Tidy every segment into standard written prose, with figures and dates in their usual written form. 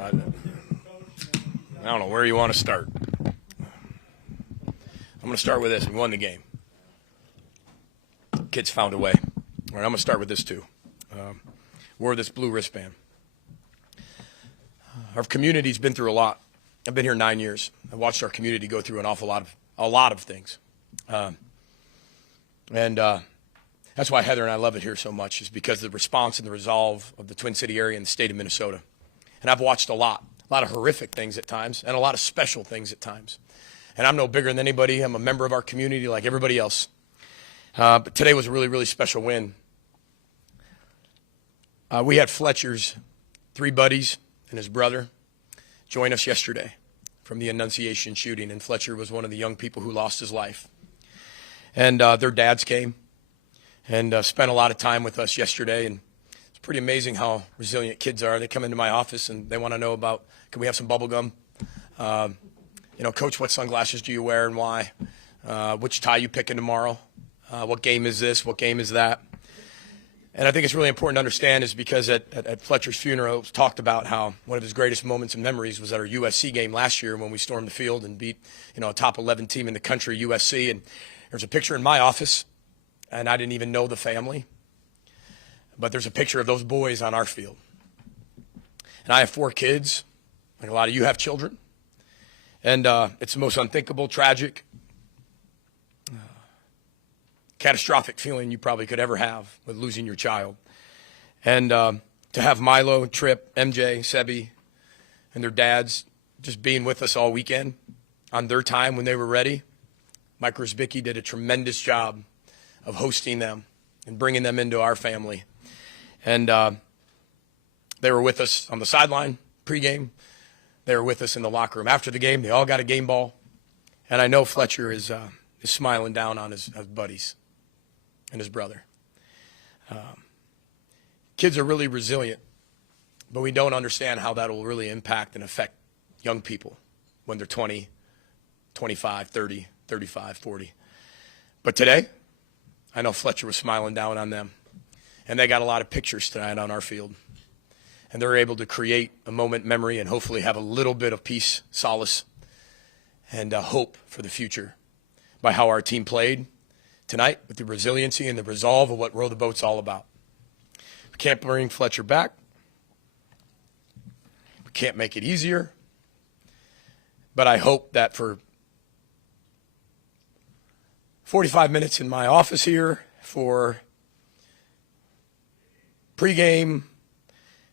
I don't know where you want to start. I'm going to start with this. We won the game. Kids found a way. All right, I'm going to start with this too. Wore this blue wristband. Our community's been through a lot. I've been here 9 years. I watched our community go through an awful lot of things. That's why Heather and I love it here so much, is because of the response and the resolve of the Twin City area and the state of Minnesota. And I've watched a lot of horrific things at times and a lot of special things at times. And I'm no bigger than anybody. I'm a member of our community like everybody else. But today was a really, really special win. We had Fletcher's 3 buddies and his brother join us yesterday from the Annunciation shooting, and Fletcher was one of the young people who lost his life. And their dads came and spent a lot of time with us yesterday, and it's pretty amazing how resilient kids are. They come into my office and they want to know about, can we have some bubble gum? Coach, what sunglasses do you wear and why? Which tie you picking tomorrow? What game is this? What game is that? And I think it's really important to understand is because at Fletcher's funeral, it was talked about how one of his greatest moments and memories was at our USC game last year when we stormed the field and beat, a top 11 team in the country, USC. And there's a picture in my office, and I didn't even know the family, but there's a picture of those boys on our field. And I have 4 kids, like a lot of you have children. And it's the most unthinkable, tragic, catastrophic feeling you probably could ever have with losing your child. And to have Milo, Tripp, MJ, Sebi, and their dads just being with us all weekend on their time when they were ready. Mike Rosbicki did a tremendous job of hosting them and bringing them into our family. And they were with us on the sideline pregame. They were with us in the locker room after the game. They all got a game ball. And I know Fletcher is smiling down on his buddies and his brother. Kids are really resilient, but we don't understand how that will really impact and affect young people when they're 20, 25, 30, 35, 40. But today, I know Fletcher was smiling down on them, and they got a lot of pictures tonight on our field. And they're able to create a moment, memory, and hopefully have a little bit of peace, solace, and hope for the future by how our team played tonight with the resiliency and the resolve of what Row the Boat's all about. We can't bring Fletcher back. We can't make it easier. But I hope that for 45 minutes in my office here, for pregame,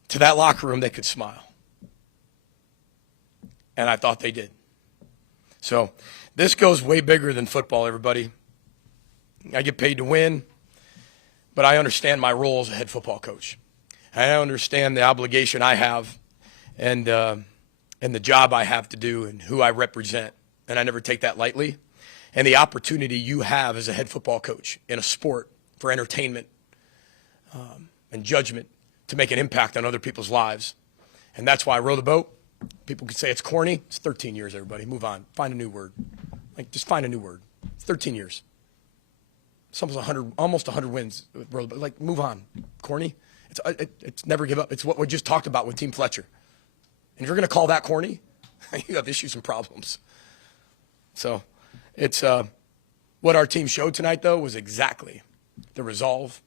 to that locker room, they could smile. And I thought they did. So this goes way bigger than football, everybody. I get paid to win, but I understand my role as a head football coach. I understand the obligation I have and the job I have to do and who I represent, and I never take that lightly. And the opportunity you have as a head football coach in a sport for entertainment and judgment to make an impact on other people's lives. And that's why I row the boat. People could say it's corny. It's 13 years, everybody. Move on. Find a new word. Just find a new word. It's 13 years. It's almost 100 wins. Move on. Corny? It's never give up. It's what we just talked about with Team Fletcher. And if you're going to call that corny, you have issues and problems. So it's what our team showed tonight, though, was exactly the resolve,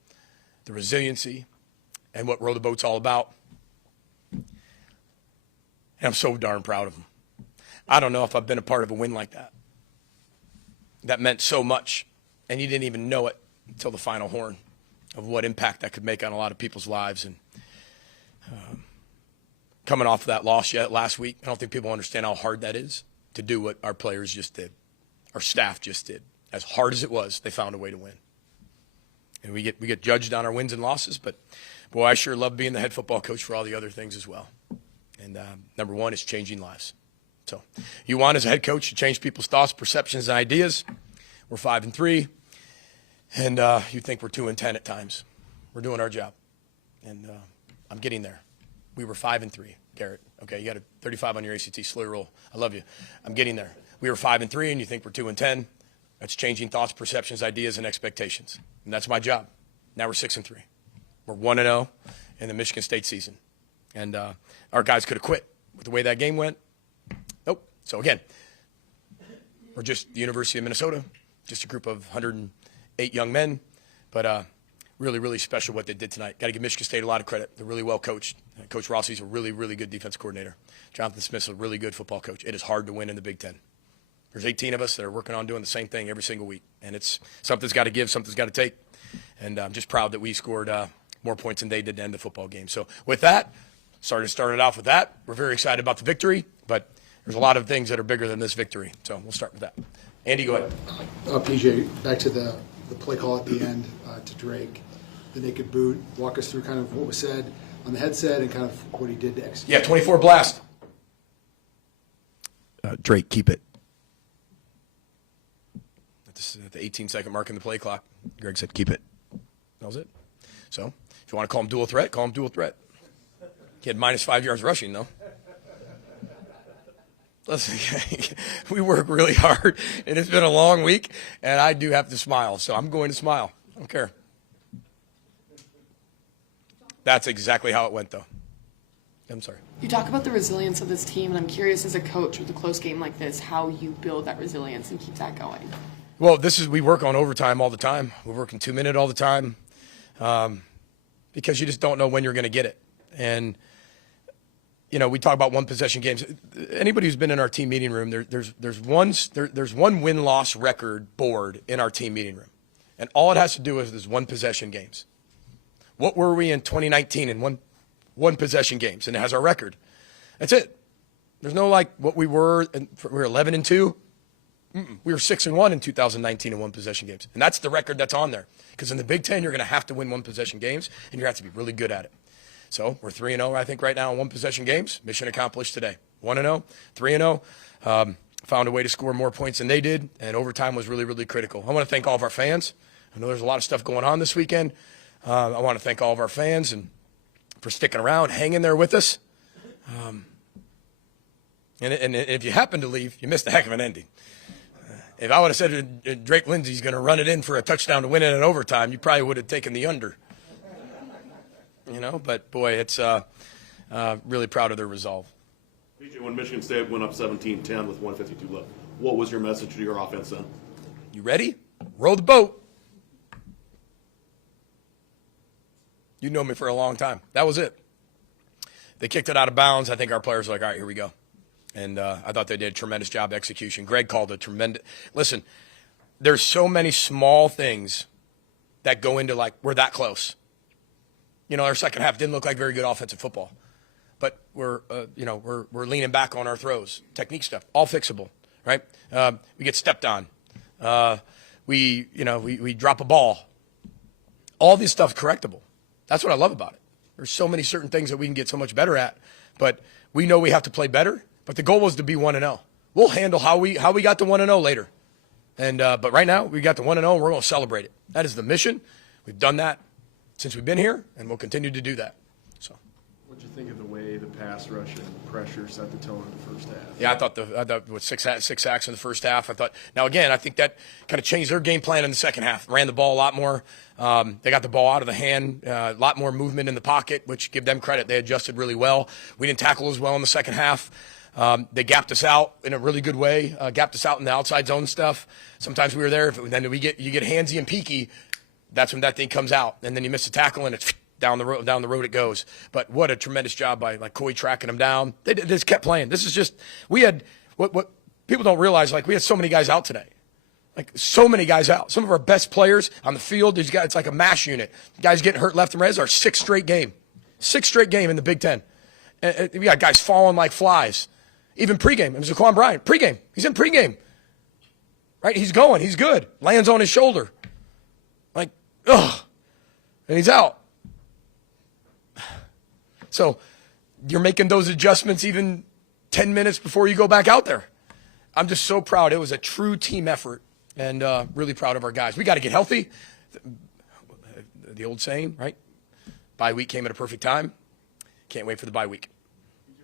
the resiliency, and what Row the Boat's all about. And I'm so darn proud of them. I don't know if I've been a part of a win like that. That meant so much, and you didn't even know it until the final horn of what impact that could make on a lot of people's lives. And coming off of that loss last week, I don't think people understand how hard that is to do what our players just did, our staff just did. As hard as it was, they found a way to win. And we get judged on our wins and losses, but boy, I sure love being the head football coach for all the other things as well. And number one is changing lives. So you want as a head coach to change people's thoughts, perceptions, and ideas. We're 5-3, and you think we're 2-10 at times. We're doing our job, and I'm getting there. We were 5-3, Garrett. Okay, you got a 35 on your ACT, slow your roll. I love you. I'm getting there. We were 5-3, and you think we're 2-10. That's changing thoughts, perceptions, ideas, and expectations, and that's my job. Now we're 6-3. We're 1-0 in the Michigan State season, and our guys could have quit with the way that game went? Nope. So again, we're just the University of Minnesota, just a group of 108 young men, but really, really special what they did tonight. Got to give Michigan State a lot of credit. They're really well coached. Coach Rossi's a really, really good defense coordinator. Jonathan Smith's a really good football coach. It is hard to win in the Big Ten. There's 18 of us that are working on doing the same thing every single week, and it's something's got to give, something's got to take, and I'm just proud that we scored more points than they did to end the football game. So with that, started off with that. We're very excited about the victory, but there's a lot of things that are bigger than this victory. So we'll start with that. Andy, go ahead. PJ, back to the play call at the end to Drake, the naked boot. Walk us through kind of what was said on the headset and kind of what he did to execute. Yeah, 24 blast. Drake, keep it. At the 18-second mark in the play clock, Greg said, keep it. That was it. So if you want to call him dual threat, call him dual threat. He had minus 5 yards rushing, though. Listen, we work really hard, and it's been a long week, and I do have to smile, so I'm going to smile. I don't care. That's exactly how it went, though. I'm sorry. You talk about the resilience of this team, and I'm curious as a coach with a close game like this, how you build that resilience and keep that going. Well, we work on overtime all the time. We're working 2-minute all the time because you just don't know when you're going to get it. And, you know, we talk about one-possession games. Anybody who's been in our team meeting room, there's one win-loss record board in our team meeting room. And all it has to do with is one-possession games. What were we in 2019 in one-possession games? And it has our record. That's it. There's no, like, what we were 11-2. We were 6-1 in 2019 in one-possession games. And that's the record that's on there. Because in the Big Ten, you're going to have to win one-possession games, and you're going to have to be really good at it. So we're 3-0, I think, right now in one-possession games. Mission accomplished today. 1-0, 3-0. Found a way to score more points than they did, and overtime was really, really critical. I want to thank all of our fans. I know there's a lot of stuff going on this weekend. I want to thank all of our fans and for sticking around, hanging there with us. And if you happen to leave, you missed a heck of an ending. If I would have said Drake Lindsey's going to run it in for a touchdown to win it in overtime, you probably would have taken the under. You know, but boy, it's really proud of their resolve. PJ, when Michigan State went up 17-10 with 1:52 left, what was your message to your offense then? You ready? Row the boat. You know me for a long time. That was it. They kicked it out of bounds. I think our players were like, all right, here we go. And I thought they did a tremendous job execution. Greg called a tremendous – listen, there's so many small things that go into, like, we're that close. You know, our second half didn't look like very good offensive football. But we're leaning back on our throws. Technique stuff, all fixable, right? We get stepped on. We drop a ball. All this stuff correctable. That's what I love about it. There's so many certain things that we can get so much better at. But we know we have to play better. But the goal was to be 1-0. We'll handle how we got to 1-0 later. And but right now we got to 1-0 and we're going to celebrate it. That is the mission. We've done that since we've been here, and we'll continue to do that. So. What'd you think of the way the pass rush and pressure set the tone in the first half? Yeah, I thought with six sacks in the first half. I think that kind of changed their game plan in the second half. Ran the ball a lot more. They got the ball out of the hand, a lot more movement in the pocket, which give them credit. They adjusted really well. We didn't tackle as well in the second half. They gapped us out in a really good way. Gapped us out in the outside zone stuff. Sometimes we were there. Then you get handsy and peaky. That's when that thing comes out, and then you miss a tackle and it's down the road it goes. But what a tremendous job by Coy tracking them down. They just kept playing. This is just we had what people don't realize. Like we had so many guys out today. Like so many guys out. Some of our best players on the field. These guys, it's like a mash unit. Guys getting hurt left and right. This is our sixth straight game in the Big Ten. We got guys falling like flies. Even pregame. It was Zaquan Bryant. Pregame. He's in pregame. Right? He's going. He's good. Lands on his shoulder. Like, ugh. And he's out. So you're making those adjustments even 10 minutes before you go back out there. I'm just so proud. It was a true team effort, and really proud of our guys. We got to get healthy. The old saying, right? Bye week came at a perfect time. Can't wait for the bye week.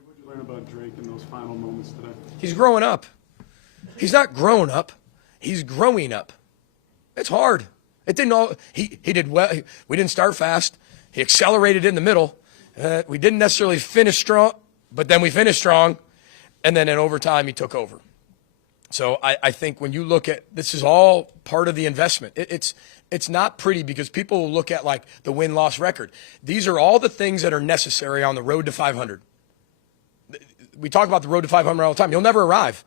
What did you learn about Drake in those final moments today? He's growing up. He's not grown up. He's growing up. It's hard. It didn't all. He did well. We didn't start fast. He accelerated in the middle. We didn't necessarily finish strong, But then we finished strong, and then in overtime he took over. So I think when you look at, this is all part of the investment. It's not pretty because people will look at like the win-loss record. These are all the things that are necessary on the road to 500. We talk about the road to 500 all the time. You'll never arrive.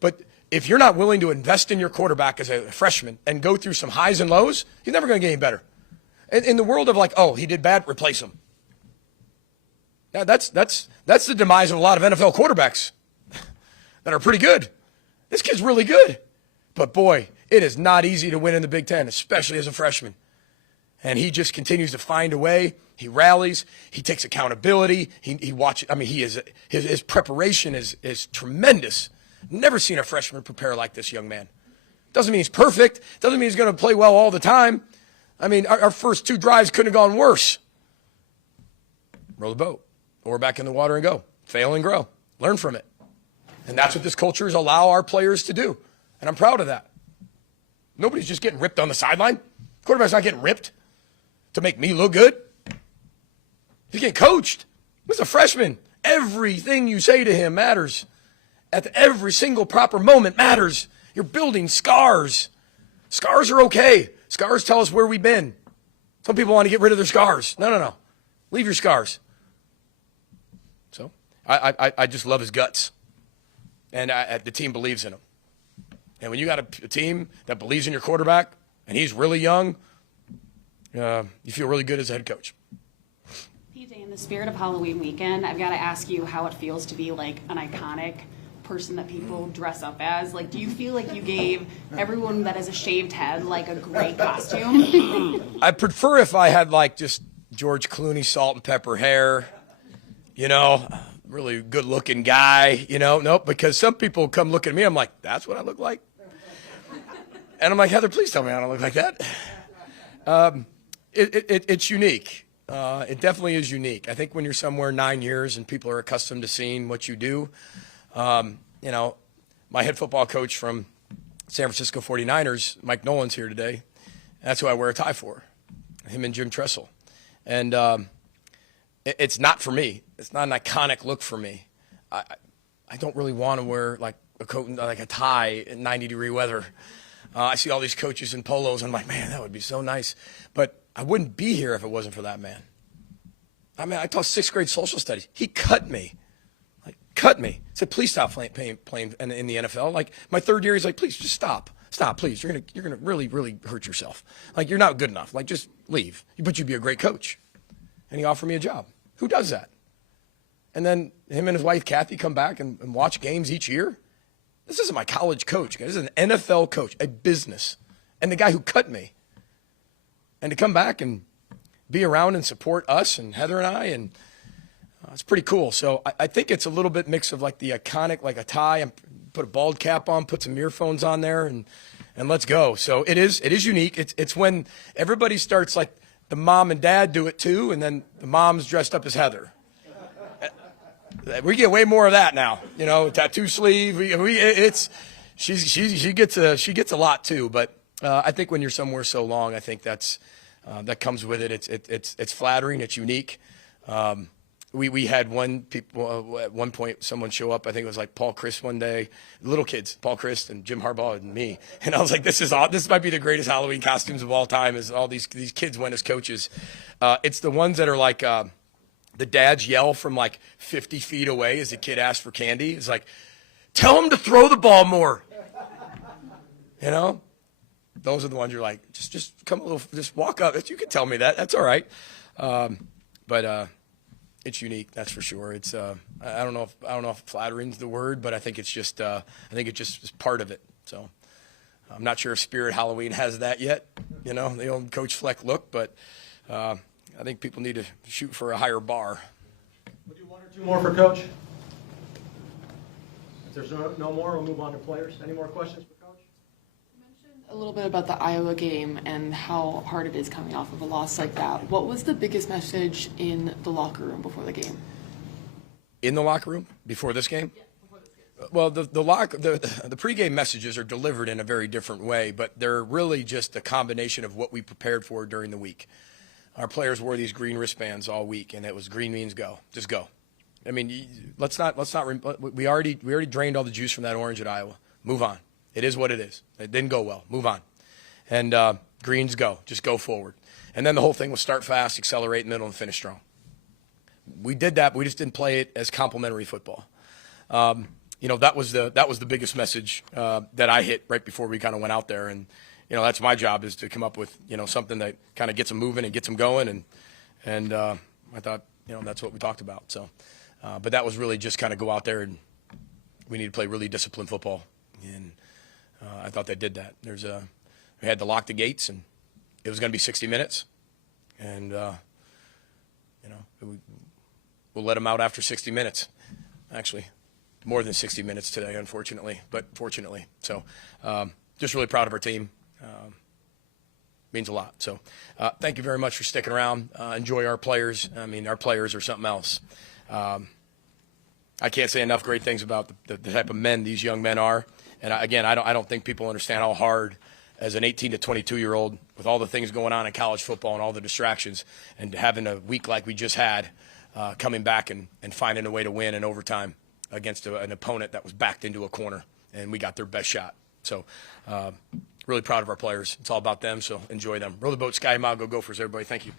But if you're not willing to invest in your quarterback as a freshman and go through some highs and lows, you're never going to get any better. In the world of like, oh, he did bad, replace him. Yeah, that's the demise of a lot of NFL quarterbacks that are pretty good. This kid's really good. But boy, it is not easy to win in the Big Ten, especially as a freshman. And he just continues to find a way. He rallies. He takes accountability. He watches. I mean, his preparation is tremendous. Never seen a freshman prepare like this young man. Doesn't mean he's perfect. Doesn't mean he's going to play well all the time. I mean, our first 2 drives couldn't have gone worse. Row the boat. Or back in the water and go. Fail and grow. Learn from it. And that's what this culture is allow our players to do. And I'm proud of that. Nobody's just getting ripped on the sideline. Quarterback's not getting ripped to make me look good. He's getting coached. He's a freshman. Everything you say to him matters. At every single proper moment matters. You're building scars. Scars are okay. Scars tell us where we've been. Some people want to get rid of their scars. No. Leave your scars. So I just love his guts. And the team believes in him. And when you got a team that believes in your quarterback, and he's really young, you feel really good as a head coach. PJ, in the spirit of Halloween weekend, I've got to ask you how it feels to be like an iconic person that people dress up as. Like, do you feel like you gave everyone that has a shaved head like a great costume? I prefer if I had like just George Clooney salt and pepper hair, really good looking guy, nope, because some people come look at me, I'm like, that's what I look like? And I'm like, Heather, please tell me I don't look like that. It's unique. It definitely is unique. I think when you're somewhere 9 years and people are accustomed to seeing what you do, my head football coach from San Francisco 49ers, Mike Nolan's here today. That's who I wear a tie for, him and Jim Tressel. And it's not for me. It's not an iconic look for me. I don't really want to wear like a coat, like a tie in 90-degree weather. I see all these coaches in polos, and I'm like, man, that would be so nice. But I wouldn't be here if it wasn't for that man. I mean, I taught 6th grade social studies. He cut me. Cut me. Said, please stop playing in the NFL. Like, my 3rd year, he's like, please, just stop. Stop, please. You're gonna really, really hurt yourself. Like, you're not good enough. Like, just leave. But you'd be a great coach. And he offered me a job. Who does that? And then him and his wife, Kathy, come back and watch games each year. This isn't my college coach, guys. This is an NFL coach, a business. And the guy who cut me. And to come back and be around and support us and Heather and I, and it's pretty cool. So I think it's a little bit mix of like the iconic, like a tie, and put a bald cap on, put some earphones on there, and let's go. So it is unique. It's when everybody starts, like the mom and dad do it too, and then the mom's dressed up as Heather. We get way more of that now, tattoo sleeve. She gets a lot too. But I think when you're somewhere so long, I think that comes with it. It's flattering. It's unique. We had at one point someone show up. I think it was like Paul Chryst one day, little kids, Paul Chryst and Jim Harbaugh and me. And I was like, this might be the greatest Halloween costumes of all time. As all these kids went as coaches. It's the ones that are like. The dads yell from like 50 feet away as the kid asks for candy. It's like, tell him to throw the ball more. Those are the ones you're like, just come a little, just walk up. You can tell me that. That's all right. But it's unique. That's for sure. It's I don't know if flattering's the word, but I think it's just I think it just is part of it. So I'm not sure if Spirit Halloween has that yet. The old Coach Fleck look, but. I think people need to shoot for a higher bar. We'll do 1 or 2 more for Coach. If there's no more, we'll move on to players. Any more questions for Coach? You mentioned a little bit about the Iowa game and how hard it is coming off of a loss like that. What was the biggest message in the locker room before the game? In the locker room before this game? Yeah, before this game. Well, the pregame messages are delivered in a very different way, but they're really just a combination of what we prepared for during the week. Our players wore these green wristbands all week, and it was green means go. Just go. I mean, let's not. We already drained all the juice from that orange at Iowa. Move on. It is what it is. It didn't go well. Move on. And Greens go. Just go forward. And then the whole thing was start fast, accelerate in the middle, and finish strong. We did that, but we just didn't play it as complementary football. That was the biggest message that I hit right before we kind of went out there. And that's my job, is to come up with something that kind of gets them moving and gets them going. And I thought that's what we talked about. So, but that was really just kind of go out there, and we need to play really disciplined football. And I thought they did that. We had to lock the gates, and it was going to be 60 minutes. And we'll let them out after 60 minutes. Actually, more than 60 minutes today, unfortunately, but fortunately. So just really proud of our team. Means a lot. So thank you very much for sticking around. Enjoy our players. I mean, our players are something else. I can't say enough great things about the type of men these young men are. And I don't think people understand how hard, as an 18 to 22-year-old, with all the things going on in college football and all the distractions, and having a week like we just had, coming back and finding a way to win in overtime against an opponent that was backed into a corner, and we got their best shot. So really proud of our players. It's all about them, so enjoy them. Row the boat, Sky Mile, go Gophers, everybody. Thank you.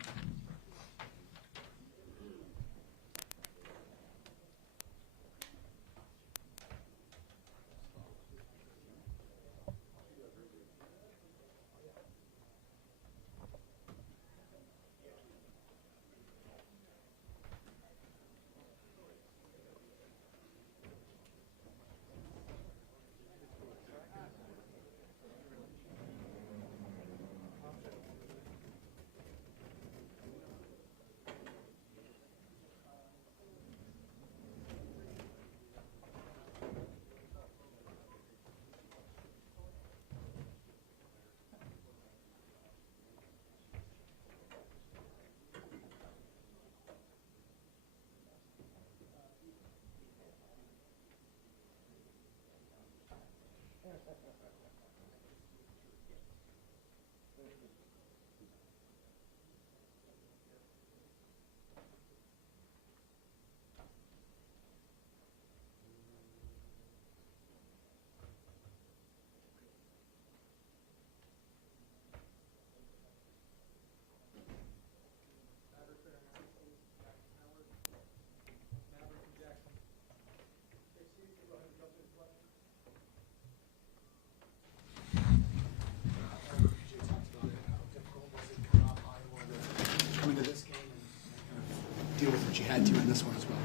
Deal with what you had to in this one as well.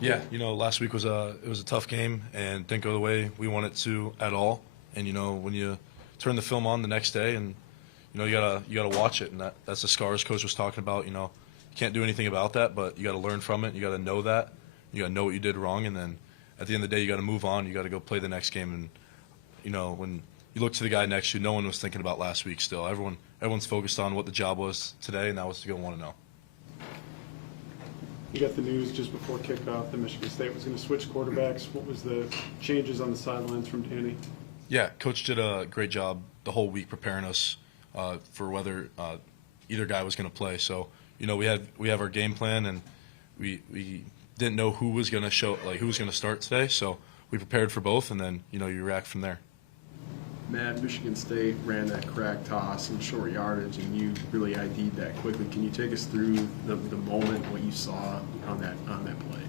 Yeah, last week was a tough game and didn't go the way we wanted it to at all. And when you turn the film on the next day, and you gotta watch it, and that's the scars coach was talking about. You can't do anything about that, but you got to learn from it. You got to know that. You got to know what you did wrong, and then at the end of the day, you got to move on. You got to go play the next game. And when you look to the guy next to you, no one was thinking about last week. Still, everyone's focused on what the job was today, and that was to go 1-0. You got the news just before kickoff that Michigan State was going to switch quarterbacks. What was the changes on the sidelines from Danny? Yeah, coach did a great job the whole week preparing us for whether either guy was going to play. So we have our game plan, and we didn't know who was going to start today. So we prepared for both, and then you react from there. Matt, Michigan State ran that crack toss and short yardage, and you really ID'd that quickly. Can you take us through the moment, what you saw on that play?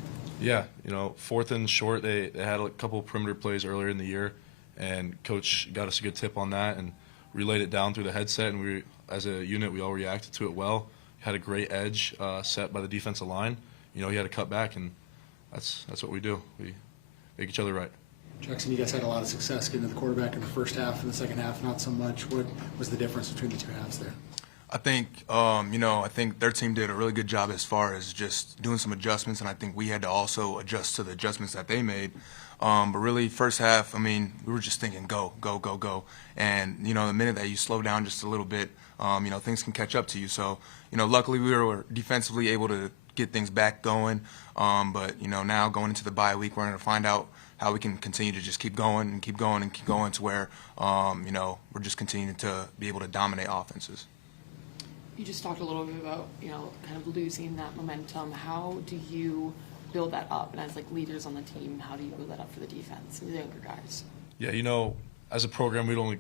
Yeah, 4th and short, they had a couple of perimeter plays earlier in the year, and coach got us a good tip on that and relayed it down through the headset, and we, as a unit, we all reacted to it well. Had a great edge set by the defensive line. He had to cut back, and that's what we do. We make each other right. Jackson, you guys had a lot of success getting to the quarterback in the first half, and the second half not so much. What was the difference between the two halves there? I think, I think their team did a really good job as far as just doing some adjustments, and I think we had to also adjust to the adjustments that they made. But really, first half, we were just thinking go, go, go, go. And, the minute that you slow down just a little bit, things can catch up to you. So, luckily we were defensively able to get things back going. But, now going into the bye week, we're going to find out how we can continue to just keep going and keep going and keep going to where, we're just continuing to be able to dominate offenses. You just talked a little bit about, kind of losing that momentum. How do you build that up? And as like leaders on the team, how do you build that up for the defense and the younger guys? Yeah, as a program, we don't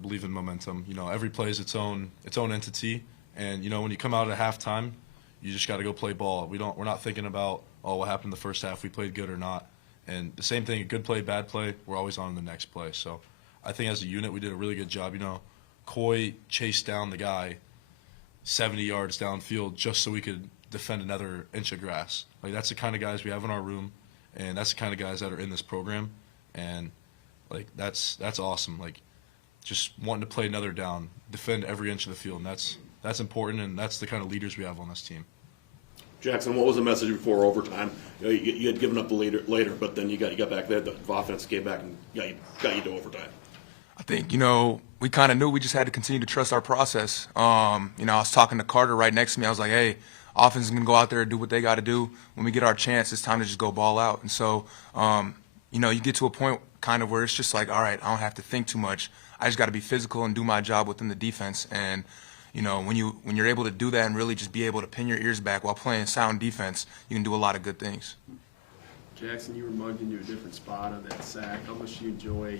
believe in momentum. Every play is its own entity, and when you come out at halftime, you just got to go play ball. We're not thinking about what happened the first half, we played good or not. And the same thing, a good play, bad play, we're always on the next play. So I think as a unit, we did a really good job. Coy chased down the guy 70 yards downfield just so we could defend another inch of grass. Like, that's the kind of guys we have in our room, and that's the kind of guys that are in this program. And like, that's awesome. Like, just wanting to play another down, defend every inch of the field, and that's important, and that's the kind of leaders we have on this team. Jackson, what was the message before overtime? You had given up the lead later, but then you got back there. The offense came back and got you to overtime. I think, we kind of knew we just had to continue to trust our process. I was talking to Carter right next to me. I was like, hey, offense is going to go out there and do what they got to do. When we get our chance, it's time to just go ball out. And so, you get to a point kind of where it's just like, all right, I don't have to think too much. I just got to be physical and do my job within the defense. And, when you're able to do that and really just be able to pin your ears back while playing sound defense, you can do a lot of good things. Jackson, you were mugged into a different spot on that sack. How much do you enjoy,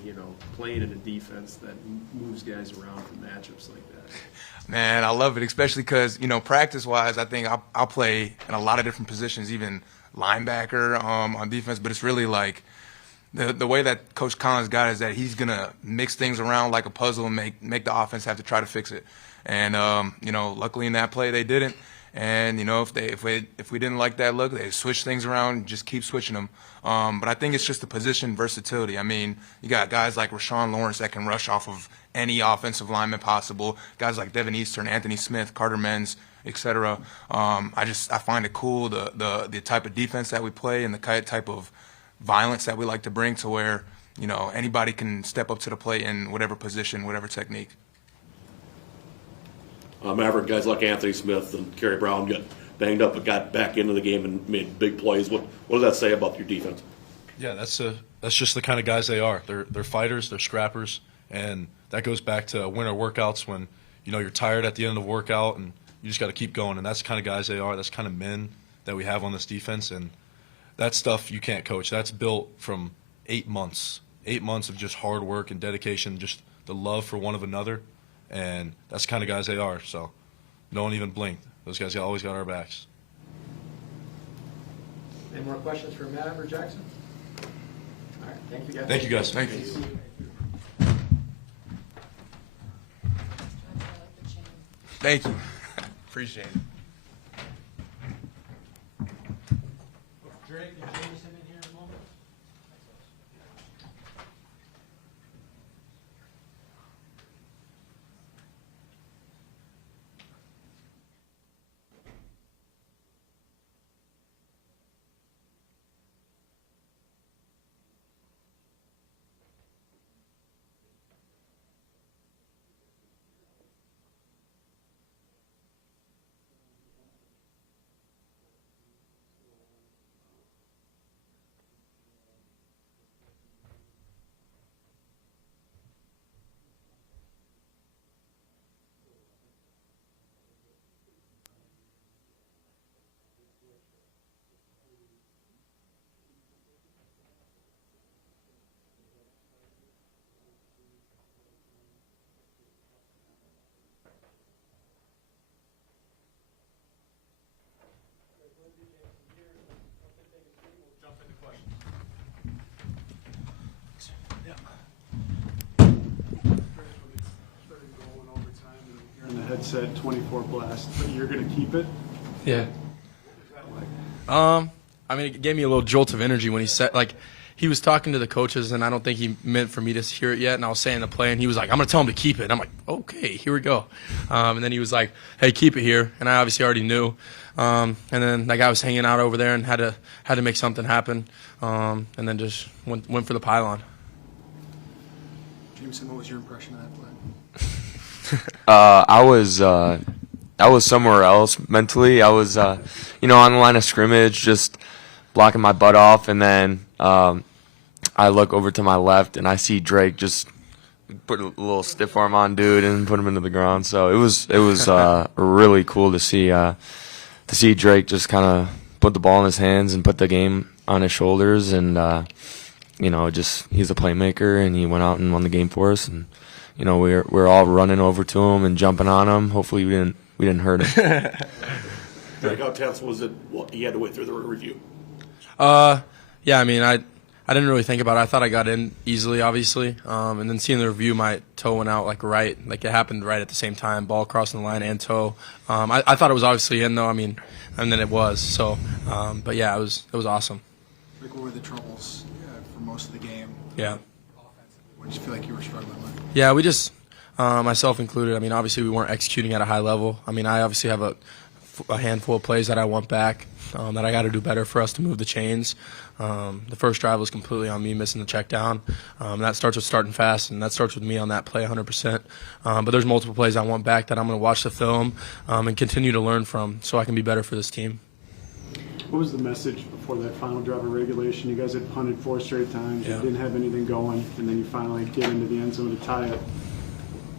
playing in a defense that moves guys around for matchups like that? Man, I love it, especially because, practice-wise, I think I'll play in a lot of different positions, even linebacker on defense, but it's really like the way that Coach Collins got it is that he's going to mix things around like a puzzle and make the offense have to try to fix it. And, luckily in that play they didn't. And, if we didn't like that look, they switch things around, just keep switching them. But I think it's just the position versatility. I mean, you got guys like Rashawn Lawrence that can rush off of any offensive lineman possible, guys like Devin Eastern, Anthony Smith, Carter Menz, etc. I find it cool, the type of defense that we play and the type of violence that we like to bring to where, anybody can step up to the plate in whatever position, whatever technique. Maverick guys like Anthony Smith and Kerry Brown got banged up but got back into the game and made big plays. What does that say about your defense? Yeah, that's just the kind of guys they are. They're fighters, they're scrappers, and that goes back to winter workouts when you're tired at the end of the workout and you just got to keep going. And that's the kind of guys they are. That's the kind of men that we have on this defense, and that stuff you can't coach. That's built from 8 months of just hard work and dedication, just the love for one of another. And that's the kind of guys they are. So no one even blinked. Those guys always got our backs. Any more questions for Matt or Jackson? All right, thank you guys. Thank you, guys. Thank you. Thank you. Appreciate it. Drake and Jameson in here in a moment. In the headset, 24 blast, but you're going to keep it? Yeah. I mean, it gave me a little jolt of energy when he said, like, he was talking to the coaches, and I don't think he meant for me to hear it yet. And I was saying the play, and he was like, I'm going to tell him to keep it. I'm like, okay, here we go. And then he was like, hey, keep it here. And I obviously already knew. And then that guy was hanging out over there and had to make something happen. And then just went for the pylon. Jameson, what was your impression of that play? I was somewhere else mentally. I was, on the line of scrimmage, just blocking my butt off, and then I look over to my left, and I see Drake just put a little stiff arm on dude and put him into the ground. So it was really cool to see Drake just kind of put the ball in his hands and put the game on his shoulders, and he's a playmaker, and he went out and won the game for us. And we're all running over to him and jumping on him. Hopefully we didn't hurt him. Greg, how tense was it? You had to wait through the review. Yeah, I mean, I didn't really think about it. I thought I got in easily, obviously, and then seeing the review, my toe went out like it happened right at the same time, ball crossing the line and toe. I thought it was obviously in though. I mean, and then it was. So, but yeah, it was awesome. Like, what were the troubles for most of the game? Yeah. What did you feel like you were struggling with? Yeah, we just, myself included. I mean, obviously we weren't executing at a high level. I mean, I obviously have a handful of plays that I want back, that I got to do better for us to move the chains. The first drive was completely on me missing the check down. That starts with starting fast, and that starts with me on that play 100%. But there's multiple plays I want back that I'm going to watch the film and continue to learn from so I can be better for this team. What was the message before that final drive of regulation? You guys had punted 4 straight times. Yeah. You didn't have anything going, and then you finally get into the end zone to tie it.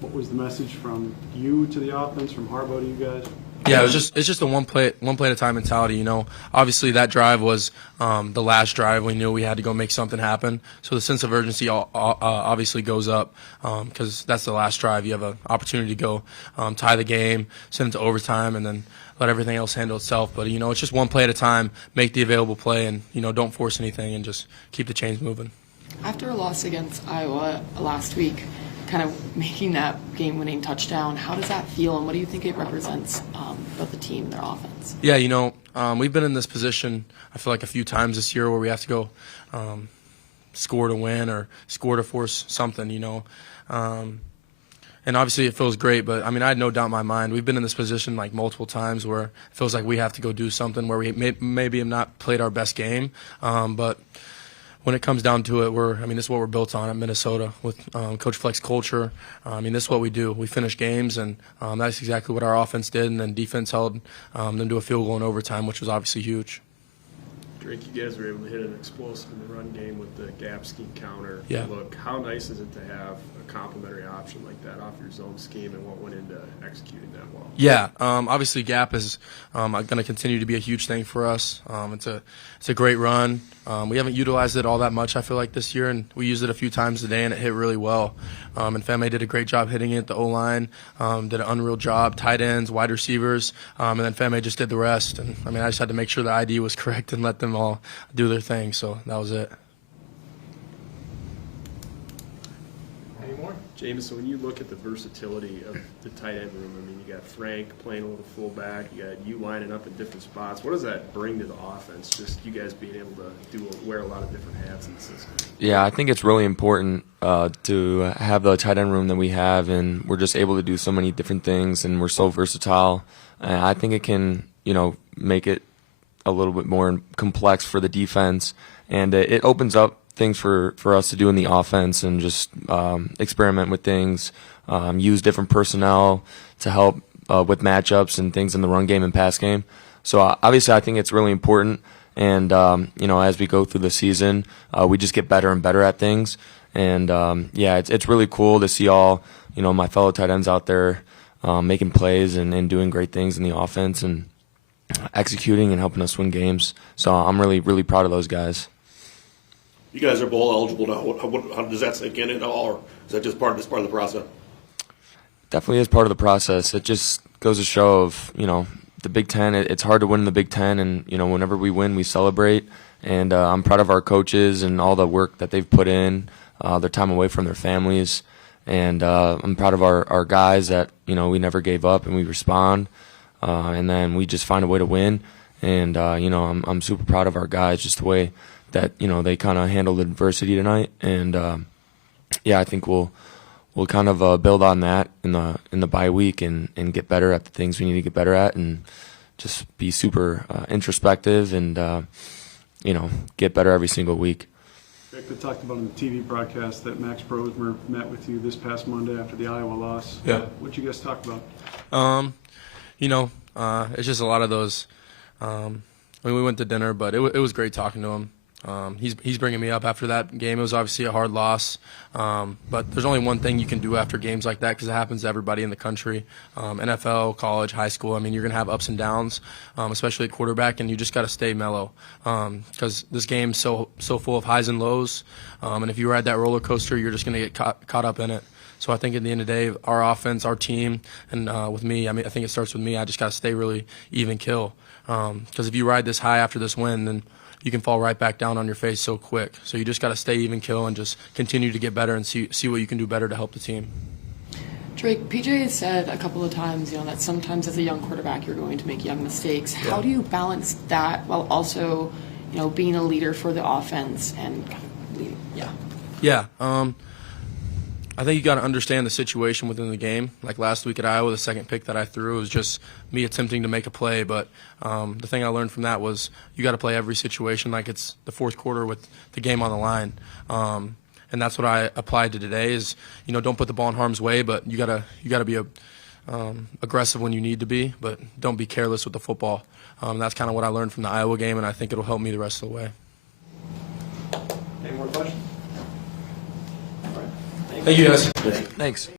What was the message from you to the offense, from Harbaugh to you guys? Yeah, it's just a one play at a time mentality. Obviously that drive was the last drive. We knew we had to go make something happen. So the sense of urgency obviously goes up because that's the last drive. You have an opportunity to go tie the game, send it to overtime, and then let everything else handle itself. But it's just one play at a time. Make the available play, and don't force anything, and just keep the chains moving. After a loss against Iowa last week, kind of making that game-winning touchdown, how does that feel, and what do you think it represents about the team and their offense? Yeah, we've been in this position, I feel like, a few times this year where we have to go score to win or score to force something, and obviously it feels great, but, I mean, I had no doubt in my mind. We've been in this position, like, multiple times where it feels like we have to go do something where we maybe have not played our best game, but when it comes down to it, this is what we're built on at Minnesota with Coach Fleck's culture. This is what we do. We finish games, and that's exactly what our offense did, and then defense held them to a field goal in overtime, which was obviously huge. Drake, you guys were able to hit an explosive in the run game with the gap scheme counter. Yeah. Look, how nice is it to have a complementary option like that off your zone scheme, and what went into executing that well? Yeah, obviously gap is going to continue to be a huge thing for us. It's a great run. We haven't utilized it all that much, I feel like, this year, and we used it a few times today, and it hit really well. And Femme did a great job hitting it. The O-line did an unreal job. Tight ends, wide receivers, and then Femme just did the rest. And I just had to make sure the ID was correct and let them all do their thing. So that was it. Any more? Jameson, when you look at the versatility of the tight end room, you got Frank playing a little fullback, you got you lining up in different spots. What does that bring to the offense? Just you guys being able to wear a lot of different hats in the system. Yeah, I think it's really important to have the tight end room that we have, and we're just able to do so many different things, and we're so versatile. And I think it can, make it a little bit more complex for the defense, and it opens up things for us to do in the offense and just experiment with things, use different personnel to help with matchups and things in the run game and pass game. So obviously I think it's really important, and as we go through the season, we just get better and better at things. And it's really cool to see all my fellow tight ends out there making plays and doing great things in the offense and executing and helping us win games. So I'm really, really proud of those guys. You guys are bowl eligible now. How does that sink in at all, or is that just part of the process? Definitely is part of the process. It just goes to show of, the Big Ten. It's hard to win in the Big Ten, and, whenever we win, we celebrate. And I'm proud of our coaches and all the work that they've put in, their time away from their families. And I'm proud of our guys that, we never gave up and we respond. And then we just find a way to win. And, I'm super proud of our guys, just the way that, they kind of handled adversity tonight. And, I think we'll kind of build on that in the bye week and get better at the things we need to get better at, and just be super introspective and, get better every single week. Rick, they talked about on the TV broadcast that Max Brosmer met with you this past Monday after the Iowa loss. Yeah. What'd you guys talk about? It's just a lot of those. We went to dinner, but it was great talking to him. He's bringing me up after that game. It was obviously a hard loss, but there's only one thing you can do after games like that because it happens to everybody in the country, NFL, college, high school. I mean, you're going to have ups and downs, especially at quarterback, and you just got to stay mellow because this game's so full of highs and lows, and if you ride that roller coaster, you're just going to get caught up in it. So I think at the end of the day, our offense, our team, and with me, I mean, I think it starts with me. I just got to stay really even kill because if you ride this high after this win, then you can fall right back down on your face so quick. So you just got to stay even kill and just continue to get better and see what you can do better to help the team. Drake, PJ has said a couple of times, that sometimes as a young quarterback you're going to make young mistakes. Yeah. How do you balance that while also, being a leader for the offense and kind of leading? Yeah. I think you got to understand the situation within the game. Like last week at Iowa, the second pick that I threw was just me attempting to make a play. But the thing I learned from that was you got to play every situation like it's the fourth quarter with the game on the line. And that's what I applied to today. Is don't put the ball in harm's way, but you gotta be aggressive when you need to be, but don't be careless with the football. That's kind of what I learned from the Iowa game, and I think it'll help me the rest of the way. Any more questions? Thank you guys. Thanks.